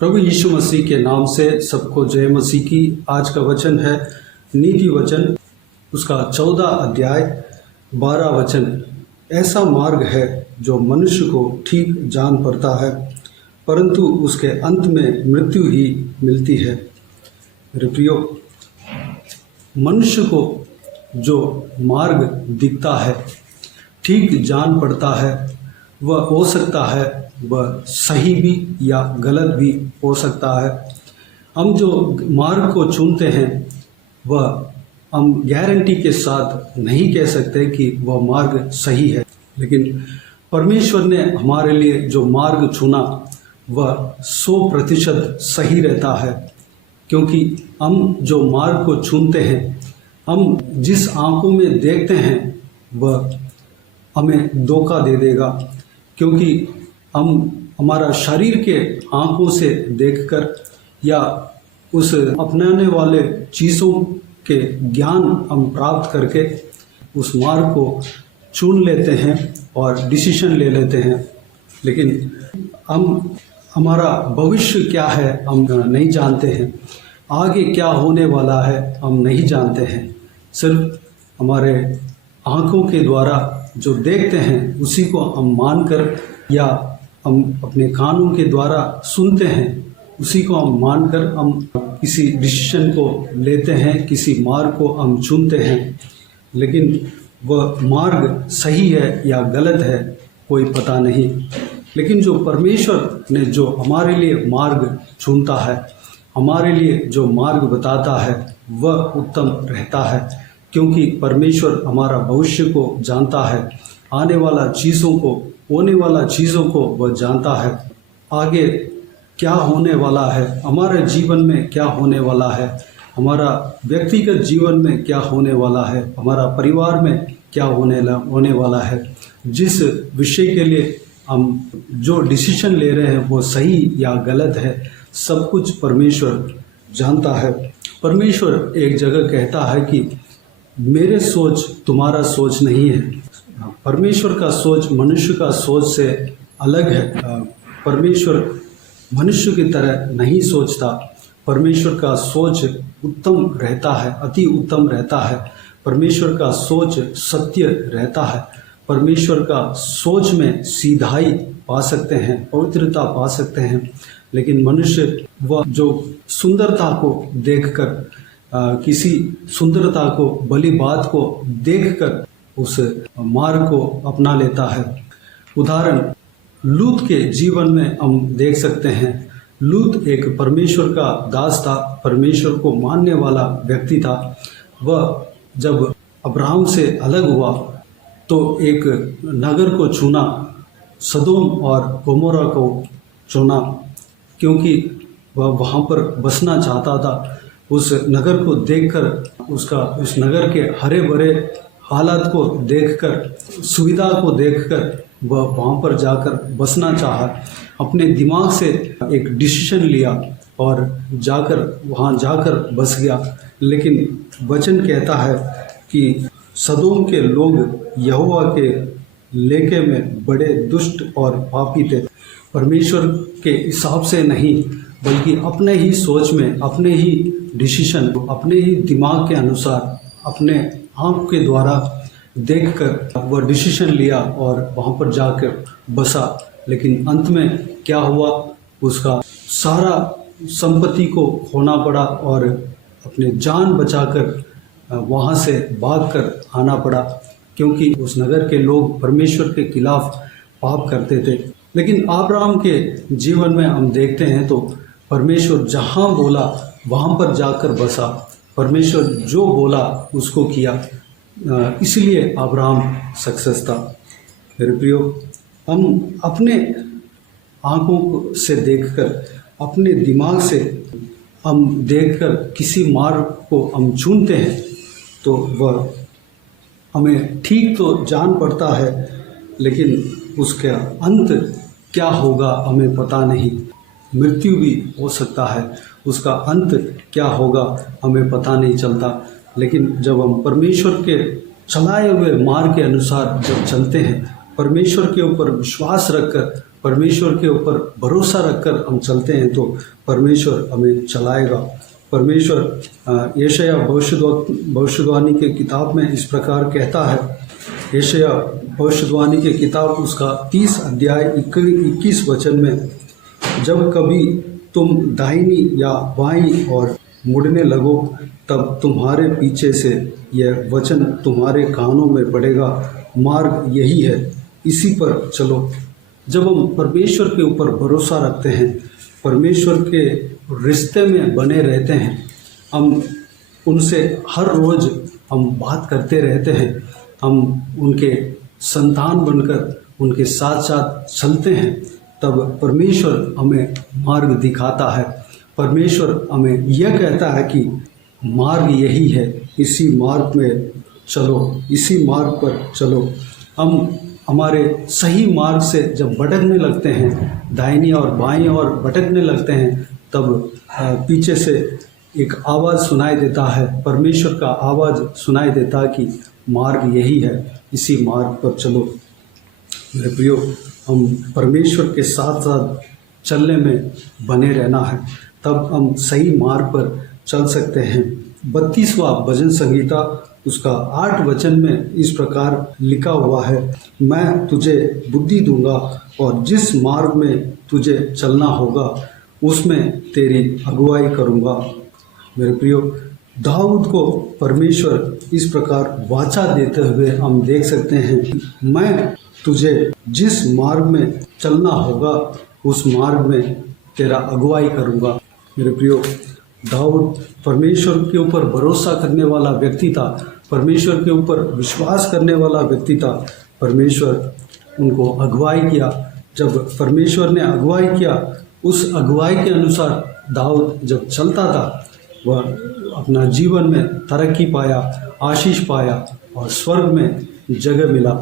प्रभु यीशु मसीह के नाम से सबको जय मसीह की। आज का वचन है नीति वचन, उसका 14 अध्याय 12 वचन। ऐसा मार्ग है जो मनुष्य को ठीक जान पड़ता है, परंतु उसके अंत में मृत्यु ही मिलती है। मेरे प्रियो, मनुष्य को जो मार्ग दिखता है, ठीक जान पड़ता है, वह हो सकता है वह सही भी या गलत भी हो सकता है। हम जो मार्ग को चुनते हैं वह हम गारंटी के साथ नहीं कह सकते कि वह मार्ग सही है, लेकिन परमेश्वर ने हमारे लिए जो मार्ग चुना वह 100% सही रहता है। क्योंकि हम जो मार्ग को चुनते हैं, हम जिस आंखों में देखते हैं वह हमें धोखा दे देगा, क्योंकि हम हमारा शरीर के आंखों से देखकर या उस अपनाने वाले चीज़ों के ज्ञान हम प्राप्त करके उस मार्ग को चुन लेते हैं और डिसीजन ले लेते हैं। लेकिन हम हमारा भविष्य क्या है हम नहीं जानते हैं, आगे क्या होने वाला है हम नहीं जानते हैं। सिर्फ हमारे आंखों के द्वारा जो देखते हैं उसी को हम मानकर, या हम अपने कानों के द्वारा सुनते हैं उसी को हम मानकर हम किसी डिसीजन को लेते हैं, किसी मार्ग को हम चुनते हैं। लेकिन वह मार्ग सही है या गलत है कोई पता नहीं। लेकिन जो परमेश्वर ने जो हमारे लिए मार्ग चुनता है, हमारे लिए जो मार्ग बताता है वह उत्तम रहता है, क्योंकि परमेश्वर हमारा भविष्य को जानता है, आने वाला चीज़ों को, होने वाला चीज़ों को वह जानता है। आगे क्या होने वाला है, हमारे जीवन में क्या होने वाला है, हमारा व्यक्तिगत जीवन में क्या होने वाला है, हमारा परिवार में क्या होने वाला है। जिस विषय के लिए हम जो डिसीजन ले रहे हैं वो सही या गलत है, सब कुछ परमेश्वर जानता है। परमेश्वर एक जगह कहता है कि मेरे सोच तुम्हारा सोच नहीं है। परमेश्वर का सोच मनुष्य का सोच से अलग है। परमेश्वर मनुष्य की तरह नहीं सोचता। परमेश्वर का सोच उत्तम रहता है, अति उत्तम रहता है। परमेश्वर का सोच सत्य रहता है। परमेश्वर का सोच में सीधाई पा सकते हैं, पवित्रता पा सकते हैं। लेकिन मनुष्य वह जो सुंदरता को देखकर, किसी सुंदरता को, भली बात को देखकर उस मार्ग को अपना लेता है। उदाहरण लूत के जीवन में हम देख सकते हैं। लूत एक परमेश्वर का दास था, परमेश्वर को मानने वाला व्यक्ति था। वह जब अब्राहम से अलग हुआ तो एक नगर को चुना, सदोम और गोमोरा को चुना, क्योंकि वह वहाँ पर बसना चाहता था। उस नगर को देखकर, उस नगर के हरे भरे हालात को देखकर, सुविधा को देखकर वह वहाँ पर जाकर बसना चाहा। अपने दिमाग से एक डिसीजन लिया और वहाँ जाकर बस गया। लेकिन वचन कहता है कि सदोम के लोग यहोवा के लेके में बड़े दुष्ट और पापी थे। परमेश्वर के हिसाब से नहीं, बल्कि अपने ही सोच में, अपने ही डिसीजन, अपने ही दिमाग के अनुसार, अपने आँख के द्वारा देखकर वह डिसीजन लिया और वहाँ पर जाकर बसा। लेकिन अंत में क्या हुआ, उसका सारा संपत्ति को खोना पड़ा और अपने जान बचाकर वहाँ से भागकर आना पड़ा, क्योंकि उस नगर के लोग परमेश्वर के खिलाफ पाप करते थे। लेकिन अब्राहम के जीवन में हम देखते हैं तो परमेश्वर जहाँ बोला वहाँ पर जाकर बसा। परमेश्वर जो बोला उसको किया, इसलिए अब्राहम सक्सेस था। मेरे प्रियो, हम अपने आँखों से देखकर, अपने दिमाग से हम देखकर किसी मार्ग को हम चुनते हैं तो वह हमें ठीक तो जान पड़ता है, लेकिन उसका अंत क्या होगा हमें पता नहीं। मृत्यु भी हो सकता है, उसका अंत क्या होगा हमें पता नहीं चलता। लेकिन जब हम परमेश्वर के चलाए हुए मार्ग के अनुसार जब चलते हैं, परमेश्वर के ऊपर विश्वास रखकर परमेश्वर के ऊपर भरोसा रखकर हम चलते हैं तो परमेश्वर हमें चलाएगा। परमेश्वर यशायाह भविष्यवाणी के किताब में इस प्रकार कहता है। यशायाह भविष्यवाणी के किताब उसका 30 अध्याय 21 वचन में, जब कभी तुम दाहिनी या बाईं और मुड़ने लगो तब तुम्हारे पीछे से यह वचन तुम्हारे कानों में पड़ेगा, मार्ग यही है, इसी पर चलो। जब हम परमेश्वर के ऊपर भरोसा रखते हैं, परमेश्वर के रिश्ते में बने रहते हैं, हम उनसे हर रोज़ हम बात करते रहते हैं, हम उनके संतान बनकर उनके साथ साथ चलते हैं, तब परमेश्वर हमें मार्ग दिखाता है। परमेश्वर हमें यह कहता है कि मार्ग यही है, इसी मार्ग में चलो, इसी मार्ग पर चलो। हम हमारे सही मार्ग से जब भटकने लगते हैं, दाहिनी और बाईं और भटकने लगते हैं, तब पीछे से एक आवाज़ सुनाई देता है, परमेश्वर का आवाज़ सुनाई देता है कि मार्ग यही है, इसी मार्ग पर चलो। मेरे प्रियो, हम परमेश्वर के साथ साथ चलने में बने रहना है, तब हम सही मार्ग पर चल सकते हैं। 32वां भजन संहिता उसका 8 वचन में इस प्रकार लिखा हुआ है, मैं तुझे बुद्धि दूंगा और जिस मार्ग में तुझे चलना होगा उसमें तेरी अगुवाई करूंगा। मेरे प्रियो, दाऊद को परमेश्वर इस प्रकार वाचा देते हुए हम देख सकते हैं, मैं तुझे जिस मार्ग में चलना होगा उस मार्ग में तेरा अगुवाई करूंगा। मेरे प्रियो, दाऊद परमेश्वर के ऊपर भरोसा करने वाला व्यक्ति था, परमेश्वर के ऊपर विश्वास करने वाला व्यक्ति था। परमेश्वर उनको अगुवाई किया। जब परमेश्वर ने अगुवाई किया, उस अगुवाई के अनुसार दाऊद जब चलता था, वह अपना जीवन में तरक्की पाया, आशीष पाया और स्वर्ग में जगह मिला।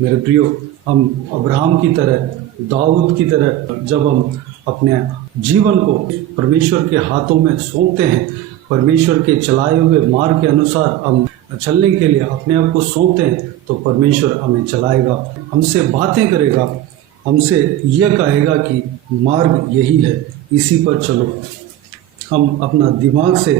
मेरे प्रियो, हम अब्राहम की तरह, दाऊद की तरह जब हम अपने जीवन को परमेश्वर के हाथों में सौंपते हैं, परमेश्वर के चलाए हुए मार्ग के अनुसार हम चलने के लिए अपने आप को सौंपते हैं, तो परमेश्वर हमें चलाएगा, हमसे बातें करेगा, हमसे यह कहेगा कि मार्ग यही है, इसी पर चलो। हम अपना दिमाग से,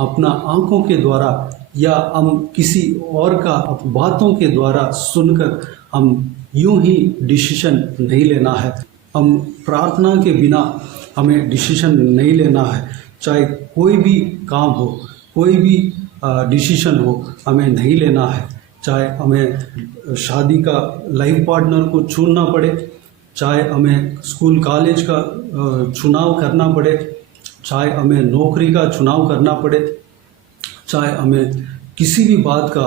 अपना आंखों के द्वारा या हम किसी और का बातों के द्वारा सुनकर हम यूं ही डिसीजन नहीं लेना है। हम प्रार्थना के बिना हमें डिसीजन नहीं लेना है। चाहे कोई भी काम हो, कोई भी डिसीजन हो, हमें नहीं लेना है। चाहे हमें शादी का लाइफ पार्टनर को चुनना पड़े, चाहे हमें स्कूल कॉलेज का चुनाव करना पड़े, चाहे हमें नौकरी का चुनाव करना पड़े, चाहे हमें किसी भी बात का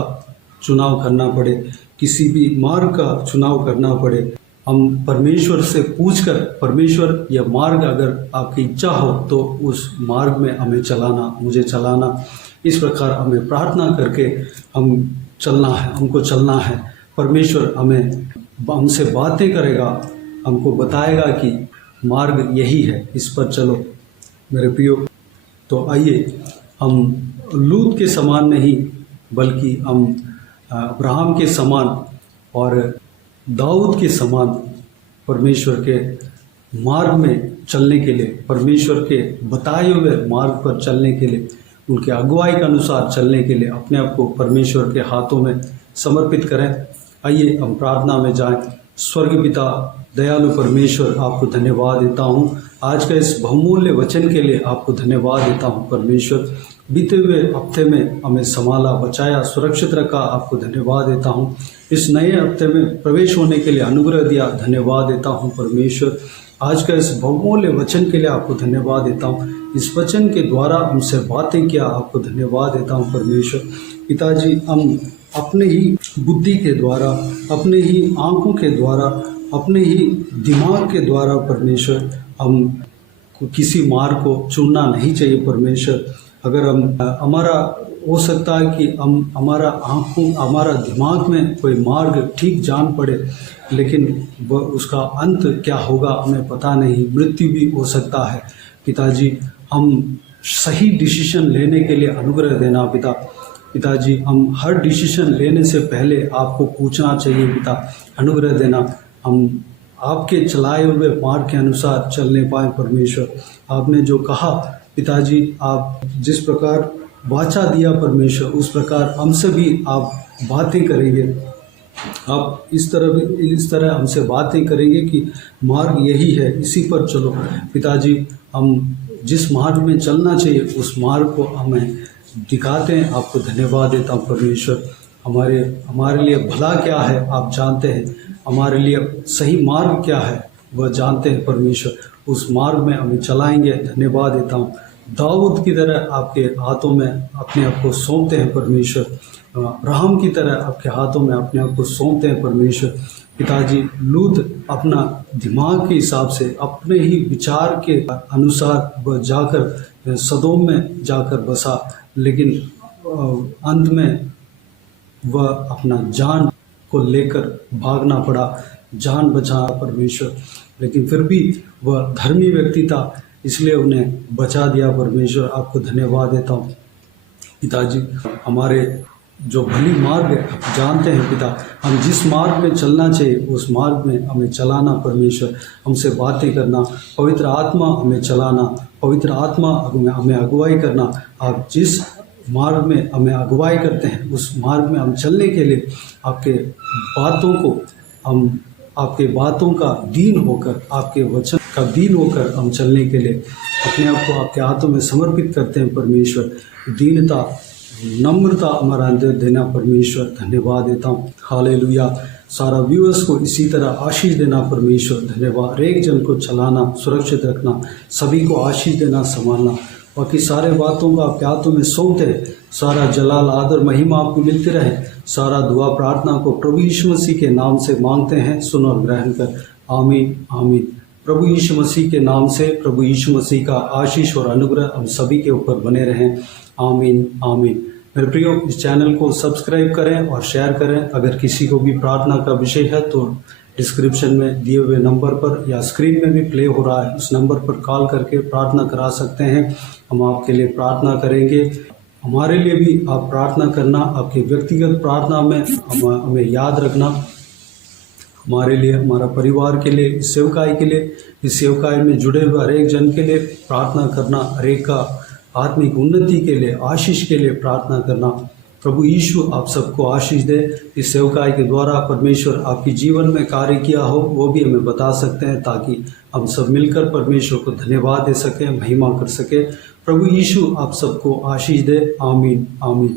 चुनाव करना पड़े, किसी भी मार्ग का चुनाव करना पड़े, हम परमेश्वर से पूछकर, परमेश्वर यह मार्ग अगर आपकी इच्छा हो तो उस मार्ग में हमें चलाना, मुझे चलाना, इस प्रकार हमें प्रार्थना करके हम चलना है, हमको चलना है। परमेश्वर हमसे बातें करेगा, हमको बताएगा कि मार्ग यही है, इस पर चलो। मेरे प्रियो, तो आइए हम लूत के समान नहीं, बल्कि हम अब्राहम के समान और दाऊद के समान परमेश्वर के मार्ग में चलने के लिए, परमेश्वर के बताए हुए मार्ग पर चलने के लिए, उनके अगुवाई के अनुसार चलने के लिए अपने आप को परमेश्वर के हाथों में समर्पित करें। आइए हम प्रार्थना में जाएं। स्वर्ग पिता, दयालु परमेश्वर, आपको धन्यवाद देता हूँ आज का इस बहुमूल्य वचन के लिए। आपको धन्यवाद देता हूँ परमेश्वर, बीते हुए हफ्ते में हमें संभाला, बचाया, सुरक्षित रखा। आपको धन्यवाद देता हूँ। इस नए हफ्ते में प्रवेश होने के लिए अनुग्रह दिया, धन्यवाद देता हूँ परमेश्वर। आज का इस बहुमूल्य वचन के लिए आपको धन्यवाद देता हूँ। इस वचन के द्वारा हमसे बातें किया, आपको धन्यवाद देता हूँ परमेश्वर। पिताजी, हम अपने ही बुद्धि के द्वारा, अपने ही आंखों के द्वारा, अपने ही दिमाग के द्वारा परमेश्वर हम किसी मार्ग को चुनना नहीं चाहिए परमेश्वर। अगर हमारा हो सकता है कि हमारा आंखों, हमारा दिमाग में कोई मार्ग ठीक जान पड़े, लेकिन वह उसका अंत क्या होगा हमें पता नहीं, मृत्यु भी हो सकता है। पिताजी, हम सही डिसीजन लेने के लिए अनुग्रह देना पिताजी, हम हर डिसीजन लेने से पहले आपको पूछना चाहिए पिता, अनुग्रह देना। हम आपके चलाए हुए मार्ग के अनुसार चलने पाए परमेश्वर। आपने जो कहा पिताजी, आप जिस प्रकार वाचा दिया परमेश्वर, उस प्रकार हमसे भी आप बातें करेंगे। आप इस तरह हमसे बातें करेंगे कि मार्ग यही है, इसी पर चलो। पिताजी, हम जिस मार्ग में चलना चाहिए उस मार्ग को हमें दिखाते हैं। आपको धन्यवाद देता हूँ परमेश्वर। हमारे लिए भला क्या है आप जानते हैं, हमारे लिए सही मार्ग क्या है वह जानते हैं परमेश्वर। उस मार्ग में हमें चलाएंगे। धन्यवाद देता हूँ। दाऊद की तरह आपके हाथों में अपने आप को सौंपते हैं परमेश्वर। अब्राहम की तरह आपके हाथों में अपने आप को सौंपते हैं परमेश्वर। पिताजी, लूत अपना दिमाग के हिसाब से, अपने ही विचार के अनुसार वह जाकर सदोम में जाकर बसा, लेकिन अंत में वह अपना जान को लेकर भागना पड़ा, जान बचा परमेश्वर। लेकिन फिर भी वह धर्मी व्यक्ति था, इसलिए उन्हें बचा दिया परमेश्वर। आपको धन्यवाद देता हूँ पिताजी। हमारे जो भली मार्ग है आप जानते हैं पिता, हम जिस मार्ग में चलना चाहिए उस मार्ग में हमें चलाना परमेश्वर। हमसे बातें करना, पवित्र आत्मा हमें चलाना, पवित्र आत्मा हमें अगुवाई करना। आप जिस मार्ग में हमें अगुवाई करते हैं उस मार्ग में हम चलने के लिए आपके बातों का दीन होकर, आपके वचन का दीन होकर हम चलने के लिए अपने आप को आपके हाथों में समर्पित करते हैं परमेश्वर। दीनता, नम्रता हमारा अंदर देना परमेश्वर। धन्यवाद देता हूँ। हालेलुया। सारा व्यूअर्स को इसी तरह आशीष देना परमेश्वर। धन्यवाद। एक जन को चलाना, सुरक्षित रखना, सभी को आशीष देना, संभालना। बाकी सारे बातों को आपके हाथों में सौंपते हैं। सारा जलाल, आदर, महिमा आपको मिलती रहे। सारा दुआ प्रार्थना को प्रभु यीशु मसीह के नाम से मांगते हैं, सुन और ग्रहण कर। आमीन, आमीन। प्रभु यीशु मसीह के नाम से प्रभु यीशु मसीह का आशीष और अनुग्रह हम सभी के ऊपर बने रहें। आमीन, आमीन। मेरे प्रियो, इस चैनल को सब्सक्राइब करें और शेयर करें। अगर किसी को भी प्रार्थना का विषय है तो डिस्क्रिप्शन में दिए हुए नंबर पर या स्क्रीन में भी प्ले हो रहा है, उस नंबर पर कॉल करके प्रार्थना करा सकते हैं। हम आपके लिए प्रार्थना करेंगे। हमारे लिए भी आप प्रार्थना करना, आपके व्यक्तिगत प्रार्थना में हमें याद रखना। हमारे लिए, हमारा परिवार के लिए, इस सेवकाई के लिए, इस सेवकाई में जुड़े हुए हर एक जन के लिए प्रार्थना करना, हर एक का आत्मिक उन्नति के लिए, आशीष के लिए प्रार्थना करना। प्रभु यीशु आप सबको आशीष दे। इस सेवकाई के द्वारा परमेश्वर आपके जीवन में कार्य किया हो वो भी हमें बता सकते हैं, ताकि हम सब मिलकर परमेश्वर को धन्यवाद दे सकें, महिमा कर सकें। प्रभु यीशु आप सबको आशीष दे। आमीन, आमीन।